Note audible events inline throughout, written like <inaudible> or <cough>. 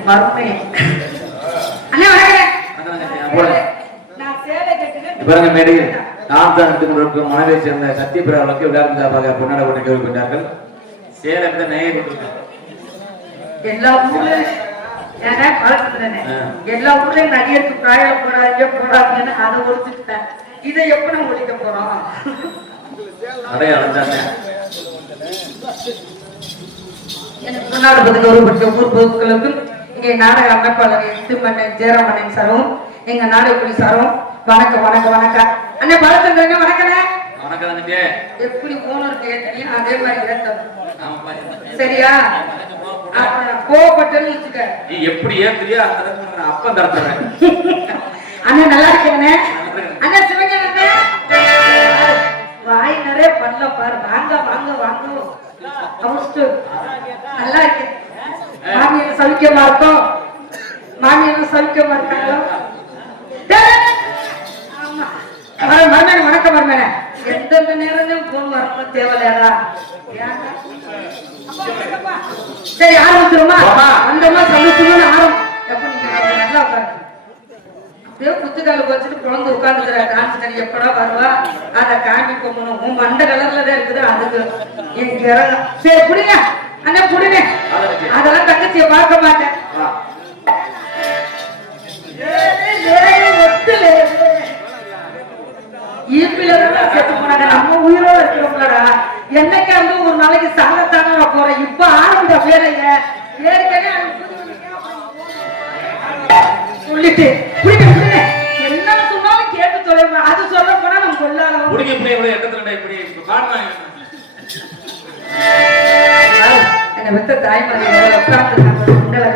நீங்க எனக்கு மறுமை அண்ணா வணக்கம் போடுங்க. நான் சேலை கட்டுனேன். இவரங்க மேடையில் நாம் தான் எடுத்துக் கொண்டிருக்கும் மனைவியை சேர்ந்த சத்யபிரவர்களுக்கு விழாவின் சார்பாக பொன்னாட கொண்டு கேள்விப்பட்டார்கள் சேலம் தான் நேய கொண்டிருக்காங்க எல்லா ஊர்லயும். எல்லா ஊர்லயும் போடாதீங்க போடாதீங்கன்னு அதை ஒழிச்சுட்டேன் இதை எப்ப நம்ம ஒழிக்க போறோம்? அடையாளம் தானே எனக்கு முன்னாடி ஒரு பட்ச ஊர் பொதுக்களுக்கும் இங்கே நாடக அமைப்பாளர் எட்டுமண்ணன் ஜெயராமண்ணன் சாரும் எங்க நாடகக்குடி சாரும் வணக்கம் வணக்கம் வணக்கம். அண்ணா பழச்சந்திரங்க வணக்கண்ணே. வணக்கம் எப்படி போனருக்கு ஏத்தனையும் அதே மாதிரி ஆமாப்பா. சரியா? கோவப்பட்டேன்னு வச்சுக்க. நீ எப்படி ஏத்துறியோ அந்த அப்பம் தரத்துறேன் அண்ணா நல்லா இருக்கேங்கண்ணே. அண்ணா வாய் நிறைய பண்ணல பாரு. வாங்க வாங்க வாங்க. நல்லா இருக்கேன் இருக்காங்களோ டேய், டேய், டேய். ஆமா. வர மருமேன வணக்கம் மருமேன எந்த நேரம் போன் வரணும் தேவையில்லையாடா? சரி ஆரம்பிச்சிருமா ஆமா. வந்தோமா சமைச்சுமா ஆரம் எப்ப நீங்க நல்லா உட்காருங்க. அப்படியே குத்துக்கால வச்சுட்டு குழந்தை உட்காந்துக்கிற டான்ஸ் நடி எப்படா வருவா? அதை காமி போகணும் உன் மண்ட கலர்ல தான் இருக்குது. அதுக்கு இறங்கும் சரி புடிங்க அண்ணா புடிங்க. அதெல்லாம் தங்கச்சியை பார்க்க மாட்டேன். தான் செத்து போனாங்க. நம்ம உயிரோட இருக்கிறோம்லடா. என்னைக்கு வந்து ஒரு நாளைக்கு சாகத்தானே போறேன்? இப்ப ஆரம்பிச்ச பேரைங்க ஏற்கனவே சொல்லிட்டு புரியுங்க என்ன சொன்னாலும் கேட்டு தொலைமா அது சொல்ல போனா நம்ம கொள்ளாலும் இப்படி இவ்வளவு எட்டத்துல இப்படி இப்ப காட்டுறாங்க என்ன உட்கார்ந்து உங்களை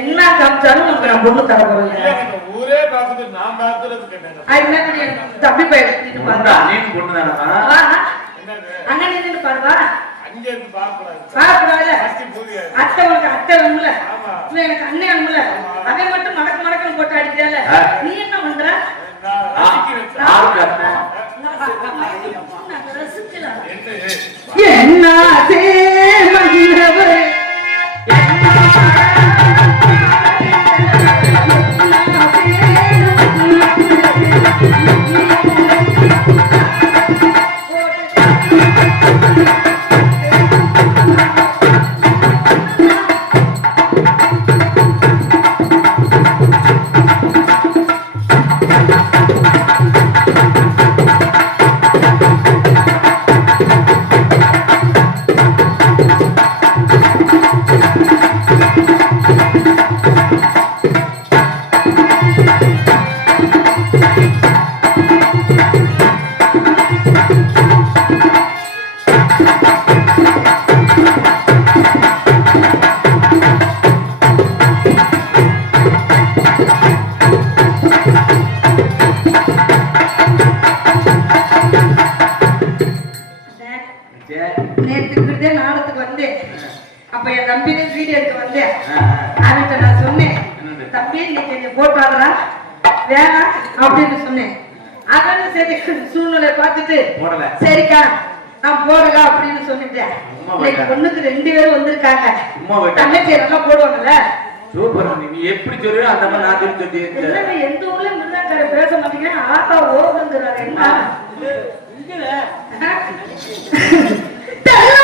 என்ன காமிச்சாலும் உனக்கு நான் பொண்ணு தர போறேன். ஊரே பார்த்துட்டு நான் பண்ணி எனக்கு தம்பி பையன் பொண்ணு நின்று பாருவா அங்க இருந்து பார்க்கக்கூடாது அத்தை உனக்கு அத்தை வேணும்ல ஆமா. இவன் எனக்கு அண்ணன் வேணும்ல அவன் மட்டும் மடக்கு மடக்குன்னு போட்டு அடிக்கிறால. நீ என்ன பண்ற. என்ன நேற்றுக்கிட்டே நாடத்துக்கு வந்தேன். அப்ப என் தம்பி வீடியோ எடுக்க வந்தேன். அவன்கிட்ட நான் சொன்னேன்? தம்பி இன்னைக்கு என்னை போட்டு வாடுறா வேணாம் அப்படின்னு சொன்னேன். அவன் சரி சூழ்நிலை பார்த்துட்டு. சரிக்கா நான் போடல அப்படின்னு சொல்லிட்டேன் இன்னைக்கு. பொண்ணுக்கு ரெண்டு பேரும் வந்திருக்காங்க. தங்கச்சி நல்லா போடுவாங்கல்ல? சூப்பர் நீ எப்படி சொல்றியோ அந்த மாதிரி நான் சொல்லி என்னங்க எந்த ஊர்ல மிருதாக்கார பேச மாட்டீங்க? ஆத்தா ஓடுங்கிறாரு என்ன? <laughs> Damn!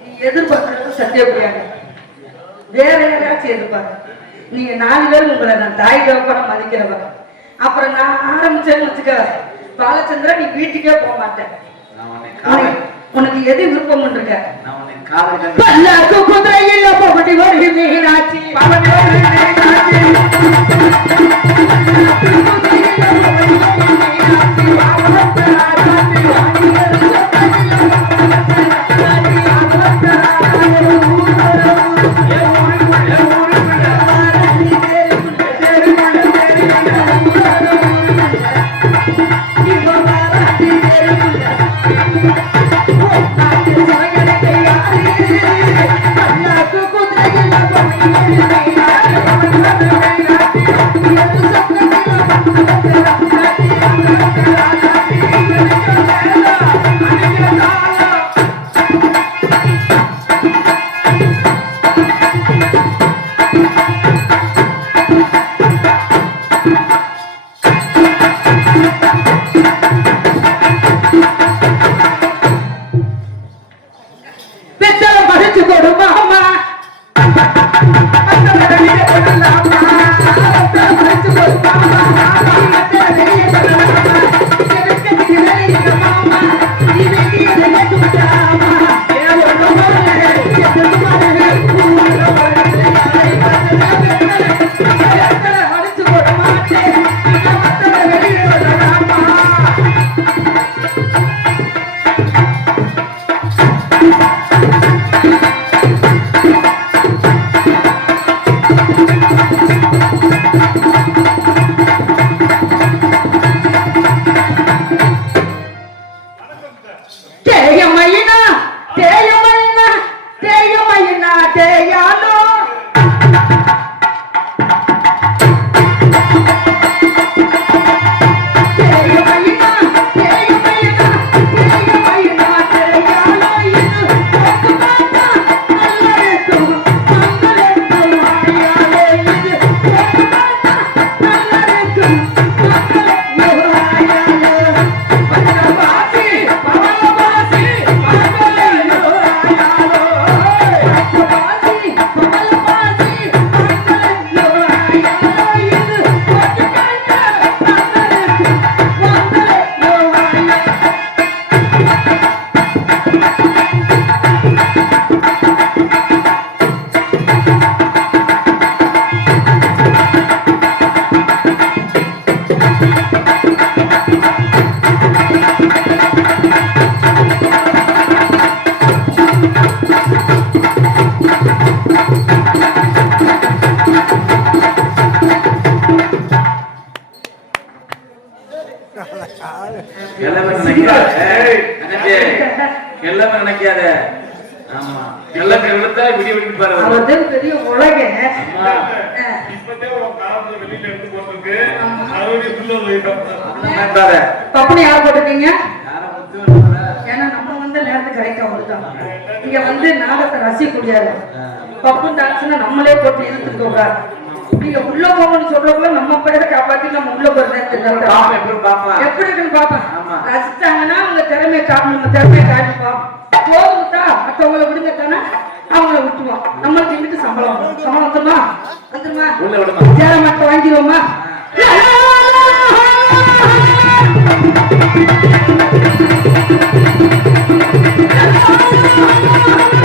நீ எதிர்பார்க்கறது சத்தியப்பிரியாங்க வேற யாராச்சும் எதிர்பார்க்க நீங்க நாலு பேர் உங்களை நான் தாய் தகப்பன மதிக்கிறவன் அப்புறம் நான் ஆரம்பிச்சேன்னு வச்சுக்க. பாலச்சந்திரா நீ வீட்டுக்கே போக மாட்டேன். உனக்கு- எது விருப்பம் இருக்க நான் உன்னை காதல் கண்டு பல்லாக்கு குதிரையில் பவனி பவனி வேண்டாத பப்புனு யார் வருவாரா? ஏன்னா நம்ம வந்து நேரத்துக்கு கரெக்டா வந்துட்டோம் இங்க வந்து நாடகத்தை ரசிக்க முடியாது பப்பு டான்ஸ்னா நம்மளே போட்டு இழுத்துட்டு கூடாது நீங்க உள்ள போகணும்னு சொல்றதுக்குள்ள நம்ம பேரை காப்பாத்தி நம்ம உள்ள போற பாப்பா எப்படி பாப்பா? இருக்குன்னு பாப்பேன் ஆமா. ரசிச்சாங்கன்னா அவங்க திறமையை காட்டணும் நம்ம திறமையை காட்டி பார்ப்போம் போகுதா மற்றவங்களை விடுங்க தானே? அவங்கள விட்டுருவோம். நம்மளுக்கு இன்னைக்கு சம்பளம். சம்பளம் வந்துருமா? வந்துருமா? சேர மட்டும் வாங்கிடுவோமா. Thank you.